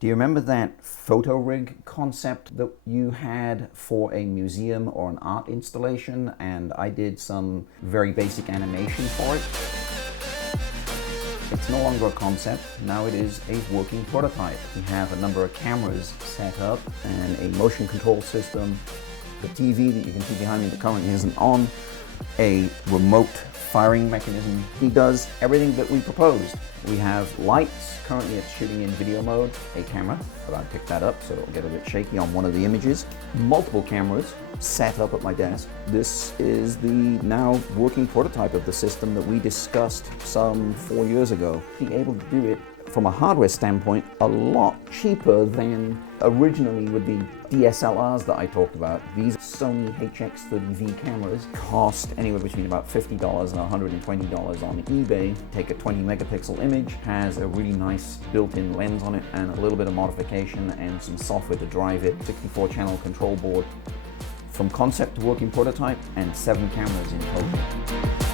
Do you remember that photo rig concept that you had for a museum or an art installation? And I did some very basic animation for it. It's no longer a concept, now it is a working prototype. We have a number of cameras set up and a motion control system. The TV that you can see behind me that currently isn't on, a remote firing mechanism. He does everything that we proposed. We have lights, currently it's shooting in video mode, a camera, but I picked that up so it'll get a bit shaky on one of the images. Multiple cameras set up at my desk. This is the now working prototype of the system that we discussed some 4 years ago. Being able to do it from a hardware standpoint a lot cheaper than originally with the DSLRs that I talked about. These Sony HX30V cameras cost anywhere between about $50 and $120 on eBay. Take a 20 megapixel image, has a really nice built-in lens on it and a little bit of modification and some software to drive it, 64 channel control board. From concept to working prototype and 7 cameras in total.